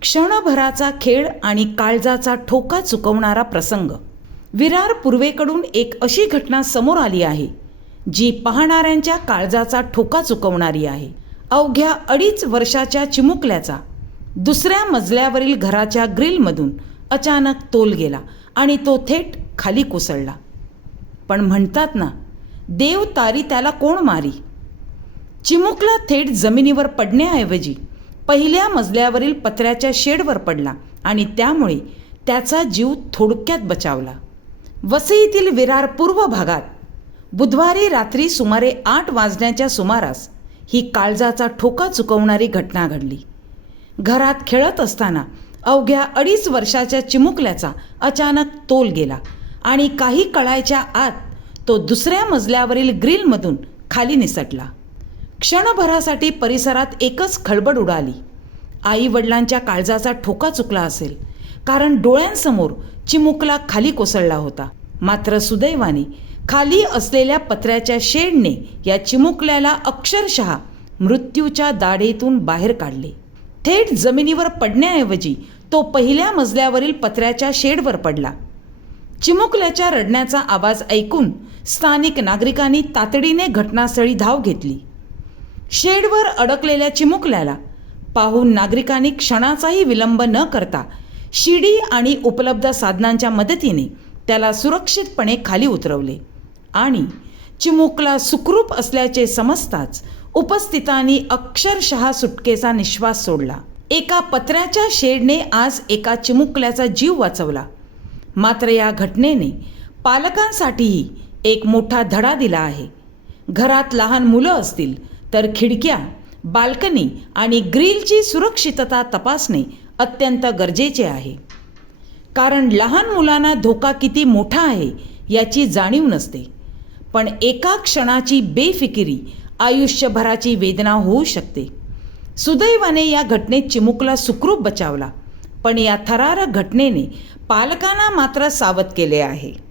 क्षणभराचा खेळ आणि काळजाचा ठोका चुकवणारा प्रसंग. विरार पूर्वेकडून एक अशी घटना समोर आली आहे जी पाहणाऱ्यांच्या काळजाचा ठोका चुकवणारी आहे. अवघ्या 2.5 वर्षाच्या चिमुकल्याचा दुसऱ्या मजल्यावरील घराच्या ग्रिलमधून अचानक तोल गेला आणि तो थेट खाली कोसळला. पण म्हणतात ना, देव तारी त्याला कोण मारी. चिमुकला थेट जमिनीवर पडण्याऐवजी पहिल्या मजल्यावरील पत्र्याच्या शेडवर पडला आणि त्यामुळे त्याचा जीव थोडक्यात बचावला. वसईतील विरार पूर्व भागात बुधवारी रात्री सुमारे 8 वाजण्याच्या सुमारास ही काळजाचा ठोका चुकवणारी घटना घडली. घरात खेळत असताना अवघ्या 2.5 वर्षाच्या चिमुकल्याचा अचानक तोल गेला आणि काही कळायच्या आत तो दुसऱ्या मजल्यावरील ग्रिलमधून खाली निसटला. क्षणभरासाठी परिसरात एकच खळबळ उडाली. आई वडिलांच्या काळजाचा ठोका चुकला असेल, कारण डोळ्यांसमोर चिमुकला खाली कोसळला होता. मात्र सुदैवाने खाली असलेल्या पत्र्याच्या शेडने या चिमुकल्याला अक्षरशः मृत्यूच्या दाढेतून बाहेर काढले. थेट जमिनीवर पडण्याऐवजी तो पहिल्या मजल्यावरील पत्र्याच्या शेडवर पडला. चिमुकल्याच्या रडण्याचा आवाज ऐकून स्थानिक नागरिकांनी तातडीने घटनास्थळी धाव घेतली. शेडवर अडकलेल्या चिमुकल्याला पाहून नागरिकांनी क्षणाचाही विलंब न करता शिडी आणि उपलब्ध साधनांच्या मदतीने त्याला सुरक्षितपणे खाली उतरवले आणि चिमुकला सुखरूप असल्याचे समजताच उपस्थितांनी अक्षरशः सुटकेचा निश्वास सोडला. एका पत्र्याच्या शेडने आज एका चिमुकल्याचा जीव वाचवला. मात्र या घटनेने पालकांसाठीही एक मोठा धडा दिला आहे. घरात लहान मुलं असतील तर खिडक्या, बाल्कनी आणि ग्रिलची सुरक्षितता तपासणे अत्यंत गरजेचे आहे. कारण लहान मुलांना धोका किती मोठा आहे याची जाणीव नसते. पण एका क्षणाची बेफिकिरी आयुष्यभराची वेदना होऊ शकते. सुदैवाने या घटनेत चिमुकला सुखरूप बचावला, पण या थरारक घटनेने पालकांना मात्र सावध केले आहे.